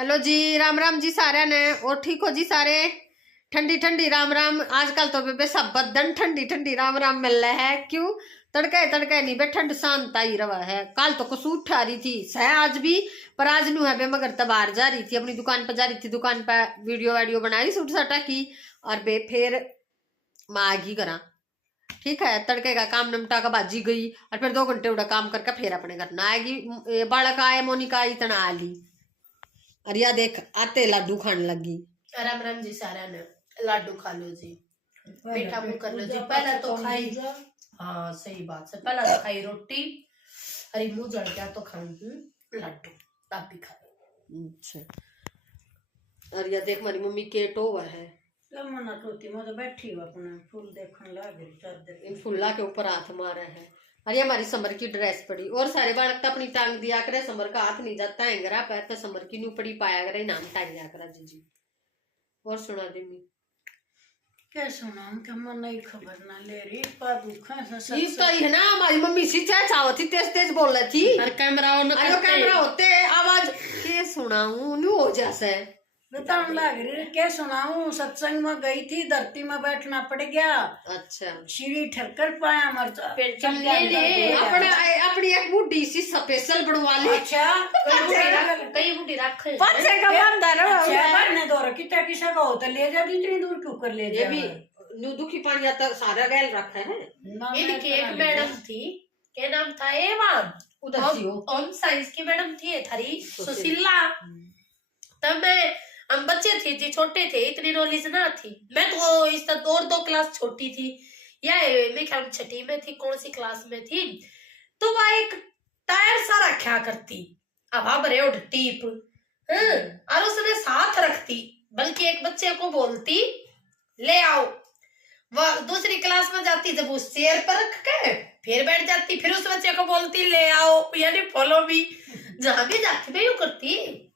Hello जी, राम राम जी सारे ने। और ठीक हो जी सारे? ठंडी ठंडी राम राम। आजकल तो बेबे सब बदन ठंडी ठंडी राम राम मिल रहा है। क्यों? तड़के तड़के नहीं बे, ठंड शांत आई रहा है। कल तो कसूट आ रही थी सह आज भी, पर आज नू है बे मगर तबार जा रही थी, अपनी दुकान पर जा रही थी। दुकान पर वीडियो वीडियो बना रही सूट साटा की, और बे फिर मागी करा। ठीक है, तड़के का काम निपटा कर बाजी गई, और फिर 2 घंटे उड़ा काम करके फिर अपने घर ना आएगी। बालक आए, मोनिका इतना आ ली, अरिया देख आते लाडू खाने लगी। राम राम जी सारा ने लाडू खा लो जी, मीठा मुंह कर लो जी। पहले तो खाई, हाँ सही बात से, पहले तो खाई रोटी, अरे मुंह जड़ गया तो खाऊं लाडू, आप भी खा लो। अच्छा, अरिया देख हमारी मम्मी केट हुआ है, मना टोती मैं तो बैठी हूँ अपना फूल देखने लग रही चादर इन फुल्ला के ऊपर हाथ मारा है। अरे हमारी समर की ड्रेस पड़ी, और सारे बालक तो अपनी टांग दिया करे, समर का हाथ नहीं जाता है गरा पैर तो समर की नू पड़ी पाया करे, नाम टांग दिया करा जी। और सुना दे मी क्या सुना उनके मन नहीं खबर ना ले रही पा दुखा ये तो है ना, हमारी मम्मी सी चाह थी, तेज तेज बोल रही थी। अरे कैमरा ऑन अरे करते, कैमरा होते आवाज के सुनाऊं न्यू हो जैसे बताने लग रही क्या सुनाऊं। सत्संग में गई थी, धरती में बैठना पड़ गया। अच्छा, सीढ़ी ठरकर पाया मर अपनी एक बूढ़ी सी स्पेशल बनवा ली। अच्छा कई बूढ़ी रख पछे का बंदर ने दो कितना किसा का होता ले जा, इतनी दूर क्यों कर ले ये जा। भी न्यू दुखी पानी तक सारा गैल रखा है। इनकी एक मैडम थी, क्या नाम था एवान, उधर होम साइंस की मैडम थी थारी सुशीला। तब मैं, हम बच्चे थे जी, छोटे थे, इतनी नॉलेज ना थी। मैं तो इस तक और 2 क्लास छोटी थी, या मैं क्या 6ठी में थी, कौन सी क्लास में थी। तो वह एक टायर सा रखा करती, अब बड़े उठ टीप, और उसने साथ रखती, बल्कि एक बच्चे को बोलती ले आओ। वह दूसरी क्लास में जाती, जब उस चेयर पर रख के फिर बैठ जाती, फिर उस बच्चे को बोलती ले आओ, यानी फॉलो भी। जहां भी जाती मैं यूं करती,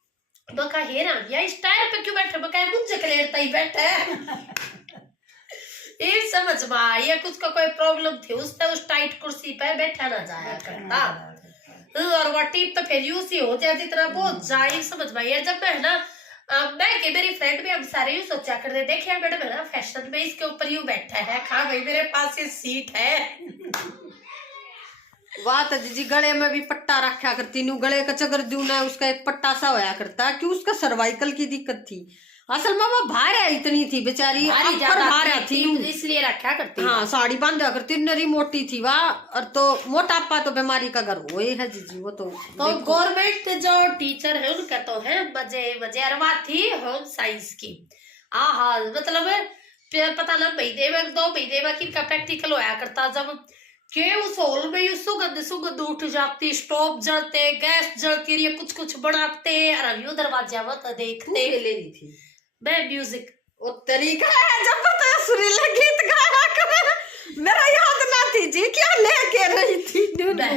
बका हेरान या इस टायर पे क्यों बैठे, बका मुझे कलेरता ही बैठा है। ये समझ में आया, कुछ का कोई प्रॉब्लम थी उससे, उस टाइट कुर्सी पे बैठा ना जाया करता, और वह टीप तो फिर यूं सी हो जाती तरह बहुत जाए। समझ में आया जब मैं ना, मैं के मेरी फ्रेंड भी, हम सारे यूं सोचा करते, देखिए मैडम है ना फैशन में इसके ऊपर यूं बैठा है, खा भाई मेरे पास ये सीट है। वाह तो जीजी गले में भी पट्टा रखा करती नू, गले का चगर दू ना उसका एक पट्टा सा होया करता, कि उसका सर्वाइकल की दिक्कत थी। असल में वो भार इतनी थी बेचारी, भार थी इसलिए रखा करती। हाँ, साड़ी बांधा करती, नरी मोटी थी वाह। और तो मोटापा तो बीमारी का घर हुए है जीजी। वो तो गवर्नमेंट जो टीचर है उनका तो है मजे मजे, अरवा थी होम साइंस की। हाँ मतलब पता ना महीने में 2 महीने में किनका प्रैक्टिकल होया करता, जब के उस हॉल में ये सुगंध सुगंध उठ जाती, स्टोव जलते, गैस जलती रही, कुछ कुछ बनाते, और यूं दरवाजा मत देखते। ले ली थी मैं म्यूजिक वो तरीका है, जब पता है सुरीला गीत गाया कर, मेरा याद ना थी जी क्या लेके रही थी। न्यू ना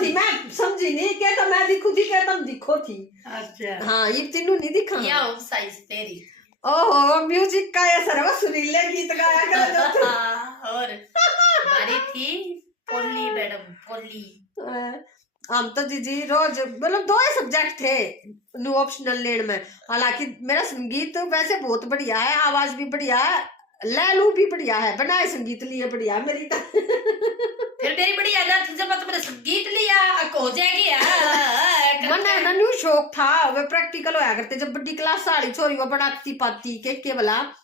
थी, मैं समझी नहीं के तो मैं दिखू थी के तुम दिखो थी। अच्छा हाँ, ये तीनों नहीं दिखा। या होम साइंस तेरी। ओहो, म्यूजिक का ये सरवा सुरीले गीत गाया कर। और हमारी थी पोली मैडम, पोली। हम तो जीजी रोज मतलब 2 ही सब्जेक्ट थे न्यू ऑप्शनल लेन में। हालांकि मेरा संगीत तो वैसे बहुत बढ़िया है, आवाज भी बढ़िया है, लैलू भी बढ़िया है, बनाए संगीत लिए बढ़िया मेरी तो। फिर मेरी बढ़िया ना थी, जब तुमने संगीत लिया हो जाएगी। मने नन्नू शौक था, वे प्रैक्टिकल होया करते जब बड़ी क्लास साड़ी छोरी वो बनाती पाती के भला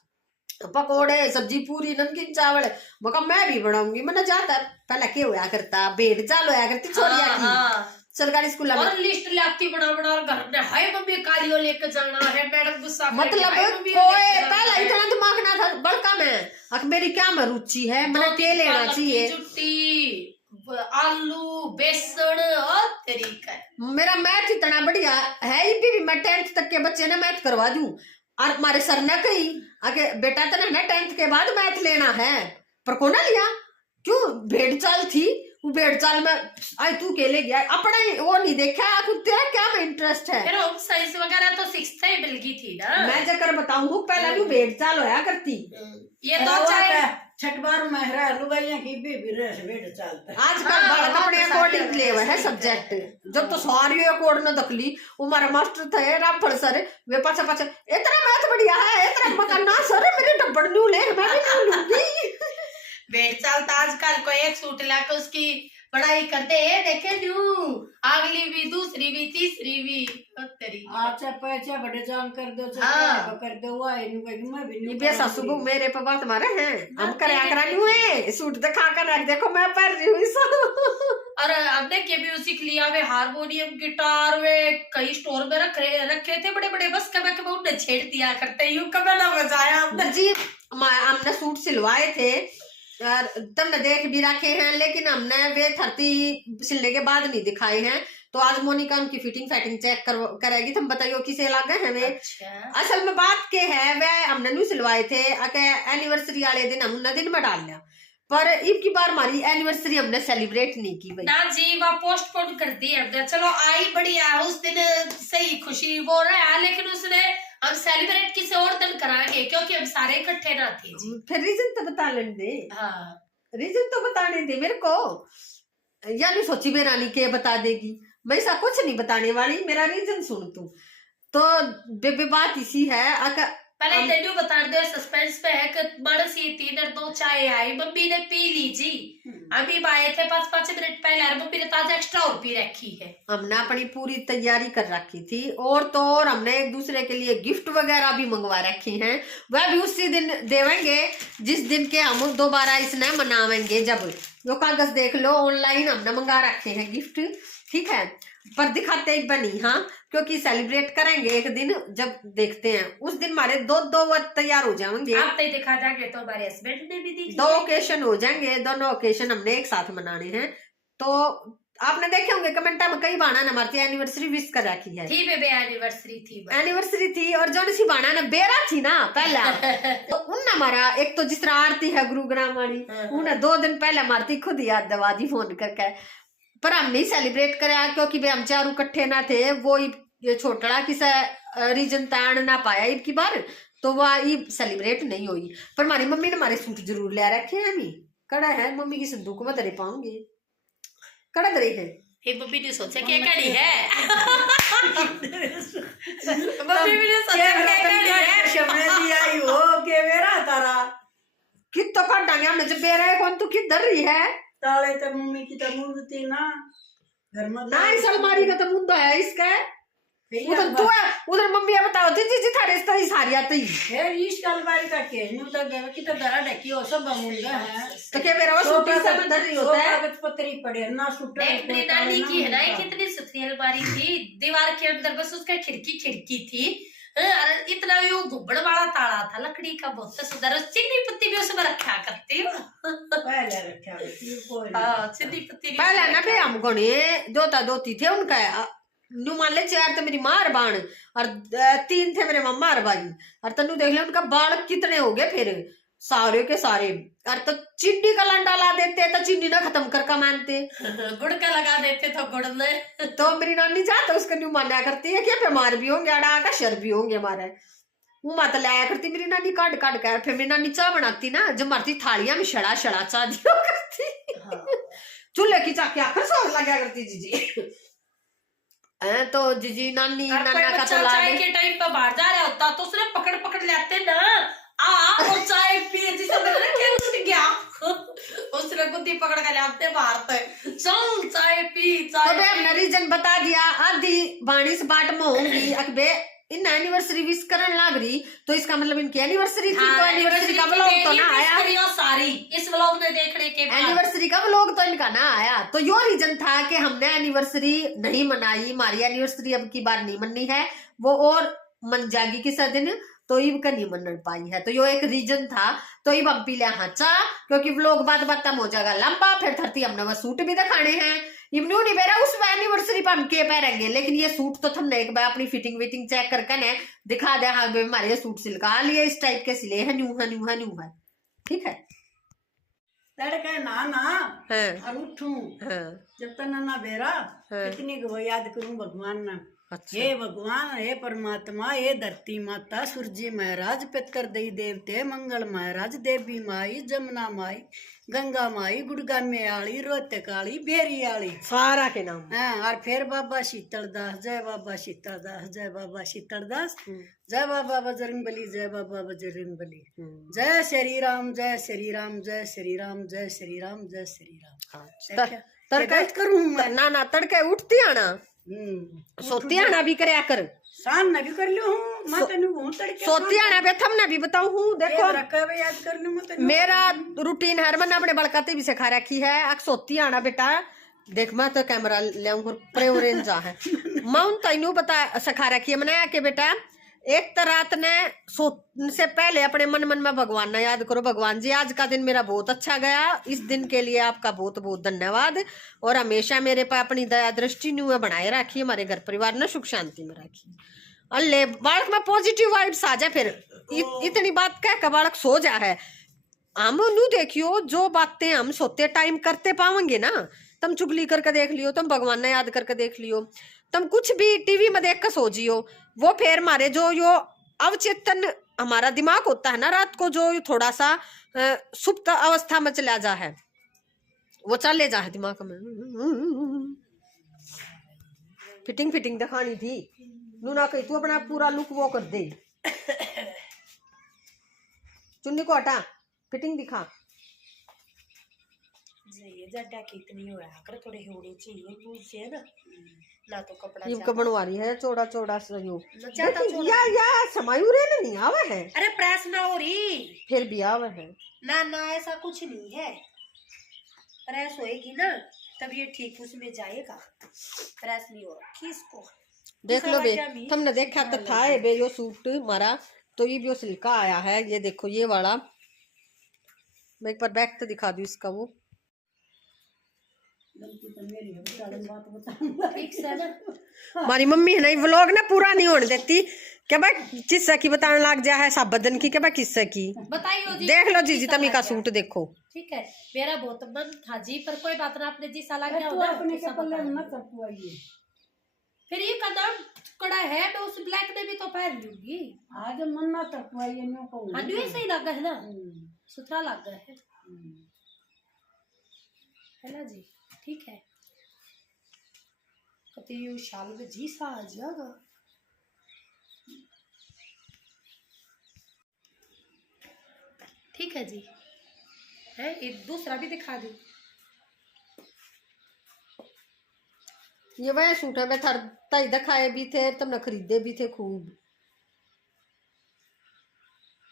पकोड़े सब्जी पूरी नमकीन चावल, मका मैं भी बनाऊंगी। मैंने जाता पहले के होया करता, भेड़ चाल होया करती छोरिया की सरकारी स्कूल में, और लिस्ट लाती बना बना घर में, हाय मम्मी कालियो लेके जाना है, मैडम गुस्सा मतलब कोई पहले इतना दिमाग ना था बड़का में, अक मेरी क्या में रुचि है, मैंने के लेना चाहिए, चुट्टी आलू बेसन और तरीका। मेरा मैथ इतना बढ़िया है, ये भी मैं 10th तक के बच्चे ने मैथ करवा दूं। और हमारे सर ने कही आगे बेटा तेने ना 10th के बाद मैथ लेना है, पर को ना लिया क्यों, भेड़ चाल थी वो भेड़ चाल में आई तू के ले गया अपना वो नहीं देखा तेरा क्या में इंटरेस्ट है। फिर होम साइंस वगैरह तो 6th ही मिल गई थी ना। मैं जकर बताऊं पहले भी भेड़ चाल होया करती। ये तो चाहे छठ बार महरा लुगाइया की भी भेड़ चालता आजकल बालक अपने अकॉर्डिंग ले है सब्जेक्ट। जब तो सारी अकॉर्ड न दखली हमारा मास्टर थे राफड़ सर वे पाछा पाछा इतना मैथ बढ़िया है इतना मकाना सर मेरे टब्बड़ न्यू ले मैं भी न्यू लूंगी। भेड़ चाल तो आजकल कोई एक सूट लाकर उसकी पढ़ाई करते हैं देखे न्यू अगली भी दूसरी भी तीसरी भी तेरी अच्छा पैसा बड़े जान कर दो हाँ। कर दो वो मैं भी ये बेसा सुबह मेरे पे बात मारे हैं हम करे करा न्यू है सूट दिखा कर रख देखो मैं पहन रही हूँ सब। और हमने के म्यूजिक लिया वे हारमोनियम गिटार वे कई स्टोर में रखे थे बड़े बड़े बस कभी कभी उन्हें छेड़ दिया करते यूं कभी ना बजाया हमने जी हमने सूट सिलवाए थे और तुमने देख भी रखे हैं लेकिन हमने वे 30 सिलने के बाद नहीं दिखाए हैं। तो आज मोनिका उनकी फिटिंग फैटिंग चेक करेगी तुम बताइयो किसे लगे हैं वे। अच्छा। असल में बात के है वे हमने नहीं सिलवाए थे एनिवर्सरी वाले दिन हमने दिन में डाल लिया पर इब की बार हमारी एनिवर्सरी हमने सेलिब्रेट नहीं की भाई ना जी वह पोस्टपोन कर दी हमने। चलो आई बढ़िया उस दिन सही खुशी वो रहा लेकिन उसने हम सेलिब्रेट किसी और दिन कराएंगे क्योंकि हम सारे इकट्ठे ना थे जी। फिर रीजन तो बता लेने दे। हाँ रीजन तो बताने दे मेरे को या नहीं सोची मेरा रानी के बता देगी मैं ऐसा कुछ नहीं बताने वाली मेरा रीजन सुन तू। तो बेबे बात इसी है पहले तेनू बता दो सस्पेंस पे है कि मानस ये 3 और 2 चाय आई मम्मी ने पी ली जी। अभी आए थे 5-5 मिनट पहले और मम्मी ने ताजा एक्स्ट्रा और पी रखी है। हमने अपनी पूरी तैयारी कर रखी थी और तो और हमने एक दूसरे के लिए गिफ्ट वगैरह भी मंगवा रखे हैं वह भी उसी दिन देवेंगे जिस दिन के हम दोबारा इसने मनावेंगे। जब वो कागज देख लो ऑनलाइन हमने मंगा रखे हैं गिफ्ट ठीक है पर दिखाते एक बनी हाँ क्योंकि सेलिब्रेट करेंगे एक दिन जब देखते हैं उस दिन हमारे दो तैयार हो जाएंगे। आप तो दिखा जाएंगे तो हमारे हस्बैंड ने भी दी 2 ओकेशन हो जाएंगे दोनों ओकेशन हमने एक साथ मनाने हैं। तो आपने देखे होंगे कमेंट में कई बाणा ने हमारी एनिवर्सरी विश कर रखी है थी बेबे एनिवर्सरी थी और जो सी बाणा ने बेरा थी ना पहला तो उन हमारा एक तो जिस तरह आरती है गुरुग्राम वाली उन्हें 2 दिन पहले मारती खुद याद दवा दी फोन करके पर हम नहीं सेलिब्रेट कराया क्योंकि वे हम चारों इकट्ठे ना थे वो ये छोटा किसा रीजन तान ना पाया ईद की बार तो वह ईद सेलिब्रेट नहीं हुई। पर हमारी मम्मी ने हमारे सूट जरूर ले रखे हैं हमें कड़ा है मम्मी की संदूक में दरे पाऊंगे कड़ा दरे है हे मम्मी ने सोचा क्या कड़ी है मम्मी ने सोचा क्या कड़ी है शमने दी आई हो के मेरा तारा कित तो काट डांगे हमने जब बेरा है कौन तू किधर रही है ताले तो मम्मी की तो मूर्ति ना घर में ना इस अलमारी का तो मुंडा है इसका उधर तू है उधर मम्मी बताओ जी थारे इस तरह सारी आती है इस अलमारी का के न्यू तक गए कि तो दरा ढकी हो सब मुंडा है तो क्या मेरा वो सूटी से अंदर नहीं होता है कागज पत्री पड़े ना सूट मेरी नानी की है ना कितनी सुथरी अलमारी थी दीवार के अंदर बस उसका खिड़की थी और इतना भी वो घुबड़ वाला ताला था लकड़ी का बहुत सुंदर चीनी पत्ती भी उसमें रखा करती हूँ पहले रखा हाँ चीनी पत्ती पहले ना भी हमको नहीं दोती थे उनका न्यू मान ले 4 तो मेरी माँ और बाण और 3 थे मेरे मम्मा और भाई और तनु देख ले उनका बाल कितने हो गए फिर सारे के सारे और तो चीनी का लंडा ला देते तो चीनी ना खत्म कर का मानते गुड़ का लगा देते तो गुड़ में तो मेरी नानी जाता उसका न्यू माना करती है क्या बीमार भी होंगे अड़ा का शर भी होंगे हमारे वो माता लाया करती मेरी नानी काट कर फिर मेरी नानी चाय बनाती ना जब मारती थालियां में शड़ा चाह दिया करती चूल्हे की चाकी आखिर सौर लगा करती जीजी तो जीजी नानी नाना का तो चाय के टाइम पर बाहर जा रहा होता तो उसने पकड़ लेते ना और चाय पिए जिसे मैंने क्या उठ गया उसने गुद्दी पकड़ के लाते बाहर पे चल चाय पी चाय तो हमने रीजन बता दिया आधी बाणी से बाट में होंगी अकबे इन एनिवर्सरी विश करन लाग रही तो इसका मतलब इनकी एनिवर्सरी थी तो एनिवर्सरी का व्लॉग तो ना आया सारी इस व्लॉग में देखने के बाद एनिवर्सरी का व्लॉग तो इनका ना आया तो यो रीजन था कि हमने एनिवर्सरी नहीं मनाई हमारी एनिवर्सरी अब की बार नहीं मननी है वो और मन जागी किसा दिन तो इब का नहीं मन पाई है तो यो एक रीजन था तो इब हम पी लिया हाँ क्योंकि व्लॉग बात खत्म हो जाएगा लंबा फिर धरती हमने वह सूट भी दिखाने हैं इम्नू नहीं मेरा उस एनिवर्सरी पर हम के पहनेंगे लेकिन ये सूट तो हमने एक बार अपनी फिटिंग विटिंग चेक करके ने दिखा दिया हाँ हमारे सूट सिलका लिए इस टाइप के सिले है न्यू है ठीक है। तड़के ना हाँ और उठूं हाँ जब तक ना बेरा कितनी को याद करूं भगवान ना। अच्छा हे भगवान, हे परमात्मा, हे धरती माता, सूर्य महाराज, पितर दई देवते, मंगल महाराज, देवी माई, जमुना माई, गंगा माई, गुड़गामे आली, रोहतक आली, बेरी आली, सारा के नाम। हाँ। और फिर बाबा शीतलदास, जय बाबा शीतलदास, जय बाबा शीतलदास, जय बाबा बजरंगबली, जय बाबा बजरंगबली, जय श्री राम, जय श्री राम, जय श्री राम, जय श्री राम, जय श्री राम। तड़के करूं मैं ना तड़के उठती आना सोती आना भी करया कर, शान न भी कर लियो हूं मैं तेनु हूं तड़के सोती आना बे थम ना भी बताऊं हूं। देखो रखा याद कर लूं मैं तेनु। मेरा रूटीन है, मैंने अपने बड़काते भी सिखा रखी है। अक सोती आना बेटा, देख मैं तो कैमरा ले प्रेवरेंज है मैं तैनू बता सिखा रखी है मैंने कि बेटा एक तो रात ने सोने से पहले अपने मन में भगवान ना याद करो, भगवान जी आज का दिन मेरा बहुत अच्छा गया, इस दिन के लिए आपका बहुत बहुत धन्यवाद, और हमेशा मेरे पे अपनी दया दृष्टि न्यू बनाए रखी, हमारे घर परिवार ने सुख शांति में रखी। अल्ले बालक में पॉजिटिव वाइब्स आ जाए, फिर इतनी बात कह के बालक सो जा है। हम नू देखियो जो बातें हम सोते टाइम करते पावेंगे ना, तुम चुगली करके देख लियो, तुम भगवान ने याद करके देख लियो, तुम कुछ भी टीवी में देख कर सो जियो, वो फिर हमारे जो यो अवचेतन हमारा दिमाग होता है ना रात को, जो थोड़ा सा सुप्त अवस्था में चला जा है, वो चले जा है दिमाग में। फिटिंग दिखानी थी नू ना कही तू अपना पूरा लुक वो कर दे। चुन्नी को हटा, फिटिंग दिखा। ये जड्डा कितनी हो रहा कर, थोड़े होने चाहिए दूर से है ना तो कपड़ा ये बनवा रही है चौड़ा चौड़ा सा यो चौड़ा। या समायु रे नहीं आवे है, अरे प्रेस ना हो रही, फिर भी आवे है ना ऐसा कुछ नहीं है, प्रेस होएगी ना तब ये ठीक उसमें जाएगा, प्रेस नहीं हो रहा इसको। देख लो बे, तुमने देखा तो था है बे यो सूट मारा, तो ये भी वो सिल्का आया है, ये देखो ये वाला, मैं एक बार बैक तो दिखा दूं इसका। वो हमारी मम्मी है ना व्लॉग ना पूरा नहीं होने देती, क्या भाई किस्सा की बताने लग जा है सब बदन की, क्या भाई किस्सा की बताइयो जी। देख लो जी तमी का सूट देखो, ठीक है मेरा बहुत मन था जी, पर कोई बात ना, आपने जी साला क्या तू अपने के पल्ले में मत रखवाइए। फिर ये कदम कड़ा है, मैं उस ब्लैक ने भी तो पहन लूंगी आज मन ना रखवाइए, न्यू को हाँ न्यू सही लगा है ना, सुथरा लग रहा है ना जी, ठीक है। कति शाल में जी सा आ जाएगा। ठीक है जी, है एक दूसरा भी दिखा दूं। ये वह सूट है, मैं थर दिखाए भी थे, तुमने खरीदे भी थे खूब,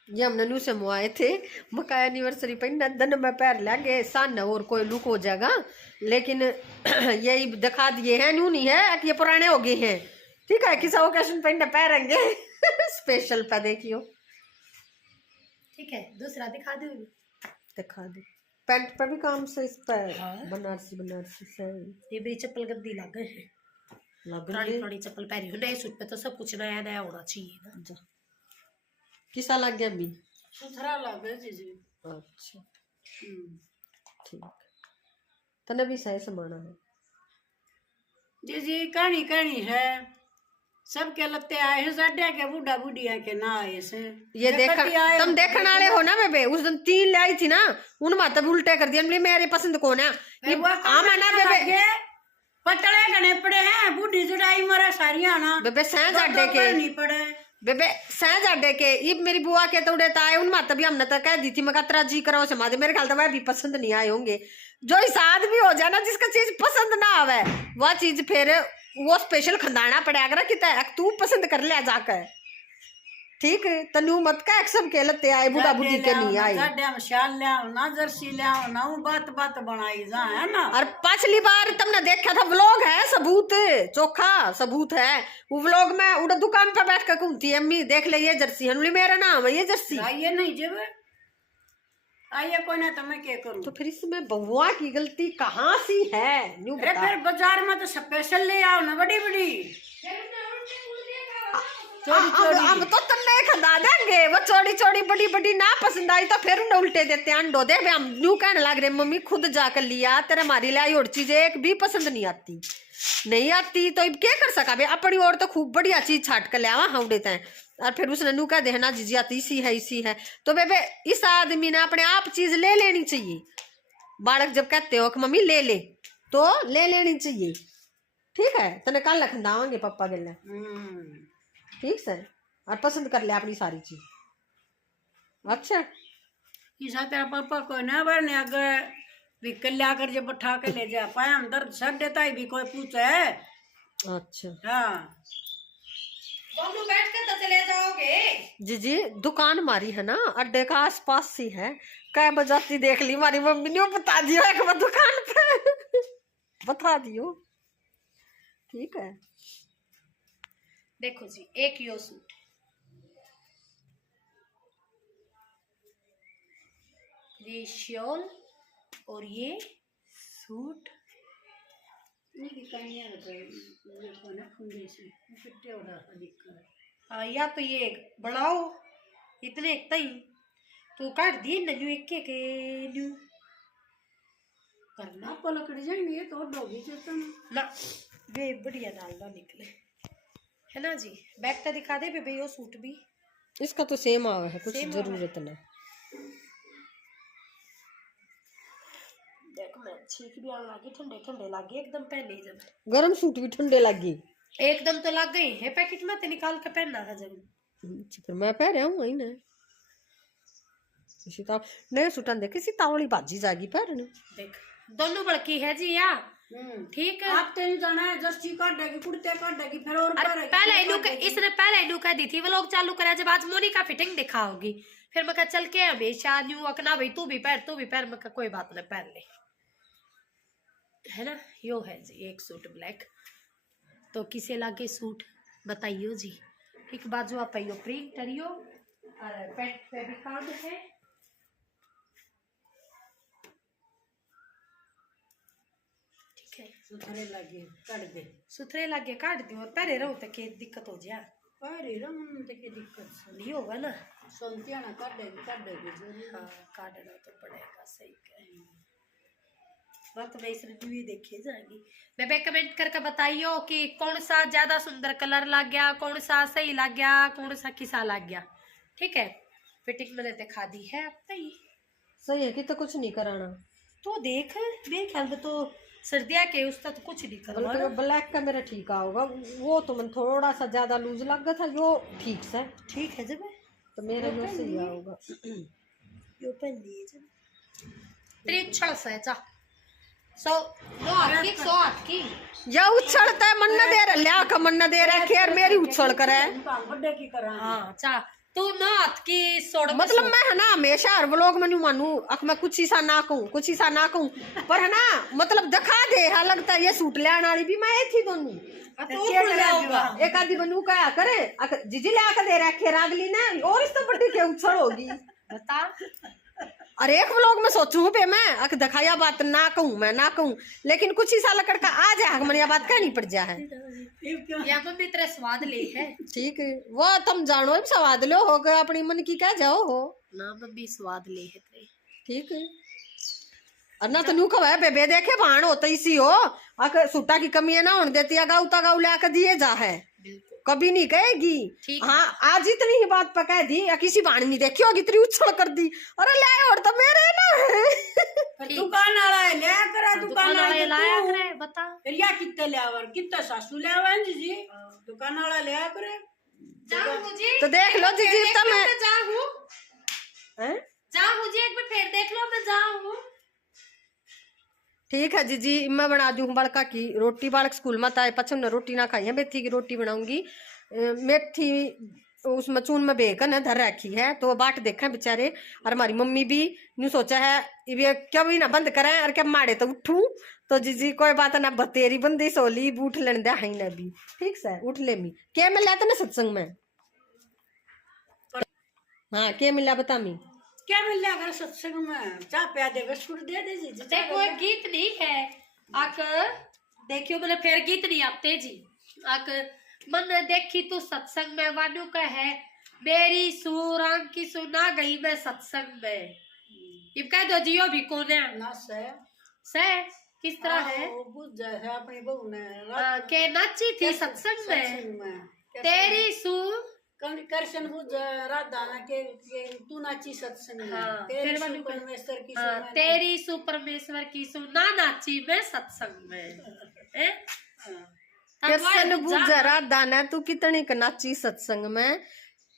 ये हमने नू से मुआए थे, मकाया एनिवर्सरी पे दिन में पैर लगे सन और कोई लुक हो जाएगा, लेकिन यही दिखा दिए हैं, नू नहीं है कि ये पुराने हो गए हैं, ठीक है किसी ओकेशन पे पैरेंगे स्पेशल पे देखियो। ठीक है दूसरा दिखा दूं, दिखा दे, पैंट पर भी काम से इस पर हाँ। बनारसी से ये मेरी चप्पल गंदी लग गई है, पुरानी चप्पल पहनी हूँ, नए सूट पे तो सब कुछ नया नया होना चाहिए ना। किसा लग गया अभी सुथरा लगे जी। अच्छा ठीक, तने भी सही समाना है जी जी। कहानी है, सबके लत्ते आए हैं, साढ़े के बूढ़ा बूढ़िया के ना आए से। ये तुम देखने वाले हो ना बेबे, उस दिन 3 लाई थी ना, उन माता भी उल्टे कर दिया, मेरे पसंद कौन है ये आमा ना बेबे, पतले गने पड़े हैं, बूढ़ी जुड़ाई मरा सारिया ना बेबे सहज अड्डे के नहीं पड़े बेबे सहज अड्डे के, ये मेरी बुआ के तोड़े ताए उन माता भी हमने तो कह दी थी, मैं कतरा जी करो से मादे, मेरे ख्याल तो वह भी पसंद नहीं आए होंगे। जो इसाद भी हो जाए ना, जिसका चीज पसंद ना आवे वह चीज फिर वो स्पेशल खंदाना पड़ेगा कि तू पसंद कर ले जाकर, ठीक तनु मत का सब के लते आए बूढ़ा बूढ़ी के नहीं आए, साढ़े हम शाल ले आओ ना, जर्सी ले आओ ना, वो बात बनाई जा है ना। और पिछली बार तुमने देखा था व्लॉग है, सबूत चोखा सबूत है, वो व्लॉग में उड़ा दुकान पे बैठ कर घूमती है, अम्मी देख ले ये जर्सी है, मेरा नाम है ये जर्सी, आइए नहीं जब आइए कोई ना, तो मैं क्या करूं। तो फिर इसमें बउआ की गलती कहाँ सी है? अरे फिर बाजार में तो स्पेशल ले आओ ना, बड़ी बड़ी अब तो तन्ने खदा देंगे। वो चौड़ी चौड़ी बड़ी बड़ी ना पसंद आई तो फिर उन्हें उल्टे देते अंडो दे। हम न्यू कहने लग रहे मम्मी खुद जाकर लिया, तेरे हमारी लाई और चीजें एक भी पसंद नहीं आती तो अब क्या कर सका बे। अपनी और तो खूब बढ़िया चीज छाट कर लिया हम देते हैं, और फिर उसने नू कह देना जीजी आती इसी है। तो बेबे इस आदमी ने अपने आप चीज ले लेनी चाहिए। बालक जब कहते हो कि मम्मी ले ले तो ले लेनी चाहिए। ठीक है, तने कल खंदावांगे पापा के लिए, ठीक से, और पसंद कर ले अपनी सारी चीज। अच्छा ईसा तेरा पापा को ना बरने अगर व्हीकल लाकर जब बैठा के ले जा पाए अंदर सर देता ही भी कोई पूछे। अच्छा हाँ दोनों बैठ कर तो चले जाओगे। जी दुकान हमारी है ना अड्डे का आसपास सी है। कै बजाती देख ली हमारी मम्मी ने, बता दियो एक बार दुकान पे बता दियो। ठीक है, देखो जी, एक यो सूट, ये शॉल और ये सूट। हाँ, या तो ये बढ़ाओ इतने तई तो काट दिए नजू एक न्यू करना आप लकड़ जाएंगे तो डोगी चलता ना वे बढ़िया डालना निकले है ना जी। बैक तो दिखा दे बेबे यो सूट भी इसका तो सेम आवा है, कुछ सेम जरूरत ना। देख मैं ठीक भी आने लगी, ठंडे ठंडे लगे एकदम पहने जब। गरम सूट भी ठंडे लगी एकदम तो लग गई है पैकेट में, तो निकाल के पहनना है जब। फिर मैं पह रहा हूँ वही ना इसी नए सूटन देखे सी तावली बाजी जागी पर देख दोनों बड़की है जी या ठीक है। आप तेरी जाना है जर्सी काटेगी कुर्ते काटेगी फिर और पहले इसने पहले इनू कह दी थी वो लोग चालू करा जब आज मोनिका फिटिंग दिखाओगी। फिर मैं चल के हमेशा न्यू अकना भाई तू भी पैर मैं कोई बात नहीं पहन ले, है ना। यो है जी एक सूट ब्लैक, तो किसे लागे सूट बताइयो जी। एक बाजू आप यो प्रिंट करियो और पेट पे भी काम है। ठीक है, सुथरे लगे काट दे, सुथरे लागे काट दो और पहले रहो तो के दिक्कत हो जाए। अरे रमन ते की दिक्कत नहीं होगा ना, सुनती ना काटेगी जरूर। हाँ काटना तो पड़ेगा, सही कहे वक्त में इस रिव्यू देखे जाएगी। बेबे कमेंट करके बताइयो कि कौन सा ज्यादा सुंदर कलर लग गया, कौन सा सही लग गया, कौन सा किसा लग गया। ठीक है, फिटिंग मैंने दिखा दी है अब ही सही है कि तो कुछ नहीं कराना। तो देख मेरे ख्याल में तो सर्दिया के उसका तो कुछ नहीं करवाना। ब्लैक का मेरा ठीक होगा, वो तो मन थोड़ा सा ज्यादा लूज लग गया था, यो ठीक से ठीक है जब तो मेरा यो सही होगा। यो पहन लिए जब तेरी उछल से जा 100 की या उछलता है मन न दे रहा लिया का मन न दे रहा खैर मेरी उछल करे। बर्थडे की करा हाँ चा तू ना हाथ की सोड़ मतलब मैं है ना हमेशा हर व्लॉग में नहीं मानू अख मैं कुछ ही सा ना कहूँ पर है ना मतलब दिखा दे। हाँ लगता है ये सूट ले आने वाली भी मैं थी दोनों एक आदि बनू क्या करे जीजी ले आकर दे रखे रागली ना और इस तो बड़ी क्या उछल होगी बता। अरे एक व्लॉग में सोचूं पे मैं अक दिखाया बात ना कहूँ लेकिन कुछ ही साल लकड़का आ जाए मन यह बात कहनी पड़ जा है। यहाँ पर भी तेरा स्वाद ले है ठीक है वो तुम जानो स्वाद लो हो गया अपनी मन की कह जाओ हो ना मम्मी स्वाद ले है तेरे। ठीक है और ना तो नू कह बेबे देखे भाण होता इसी हो अगर सूटा की कमी है ना होने देती है गाँव गाँव ले आकर दिए जा है कभी नहीं कहेगी। हाँ आज इतनी ही बात पका दी या किसी बाण नहीं देखी होगी इतनी उछल कर दी। अरे ले और तो मेरे ना दुकान वाला है ले करा दुकान वाला लाया करे बता रिया कितने ले आवर कितने सासू ले आवर जी दुकान वाला ले आ करे जाऊं मुझे तो देख लो जी तो मैं जाऊं हैं जाऊं मुझे एक बार फिर देख लो मैं जाऊं। ठीक है जीजी मैं बना दूँ बड़का की रोटी बालक स्कूल मत आए पछम ने रोटी ना खाई है मेथी की रोटी बनाऊंगी मेथी उसमें चून में बेकन है धर रखी है तो वो बाट देखें बेचारे और हमारी मम्मी भी न्यू सोचा है ये क्या भी ना बंद करें और क्या मारे तो उठूं तो जीजी कोई बात ना बतेरी बंदी सोली उठ लेने दे हाई ना भी ठीक से उठ ले मी क्या मिल रहा था ना सत्संग में। हाँ क्या मिला बता मी क्या मिल रहा अगर सत्संग में चाह प्या दे बिस्कुट दे दे जी देखो एक गीत नहीं है आक देखियो मैंने फिर गीत नहीं आते जी आक मन देखी तू सत्संग में वानु का है मेरी सूरांग की सुना गई मैं सत्संग में। ये कह दो जियो भी कौन है ना से किस तरह है वो बुझ जाए है अपनी बहू ने के नाची थी सत्संग में तेरी सू कृष्ण बुझ राधा ना के तू नाची सत्संग में हाँ, तेरी फिर सु परमेश्वर की हाँ, सु तेरी सु परमेश्वर की सु ना नाची मैं सत्संग में कृष्ण बुझरा दाना तू कितनी क नाची सत्संग में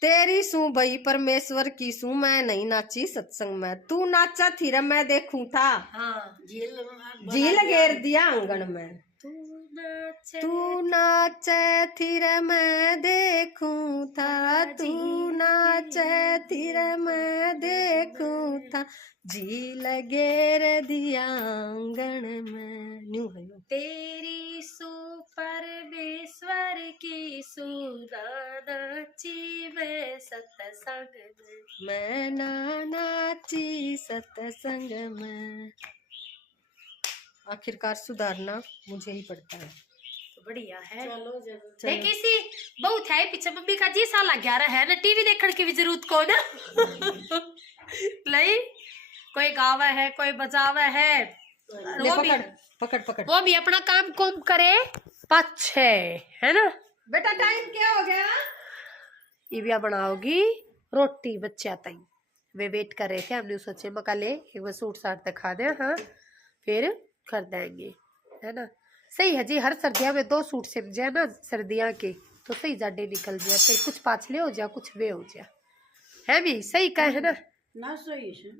तेरी सू भई परमेश्वर की सू मैं नहीं नाची सत्संग में तू नाचा थी रे मैं देखूं था हाँ झील घेर दिया आंगन में तू नाचे थी रे मैं देखूं था तू नाचे थी रे मैं देखूं था झील घेर दिया आंगन में न्यू है तेरी सु परमेश्वर की सुना नाची मैं सत्संग में मैं ना नाची सत्संग में। आखिरकार सुधारना मुझे ही पड़ता है। तो बढ़िया है। चलो जरूर चलो। एक इसी बहुत है पीछे मम्मी का जी साल 11 है ना टीवी देखने की भी जरूरत को ना नहीं कोई गावा है कोई बजावा है ले वो भी पकड़ पकड़ पकड़ वो भी अपना काम कुम करे पाछे है ना। बेटा टाइम क्या हो गया? ये भी बनाओगी रोटी बच्चा ताई वे वेट कर रहे थे हमने सोचे मका ले एक बार सूट साट दिखा दे हाँ फिर कर देंगे है ना। सही है जी हर सर्दियों में 2 सूट सिल जाए ना सर्दियां के तो सही जाडे निकल जाए फिर कुछ पाछले हो जाए कुछ वे हो जाए है भी सही कहे है ना ना सही है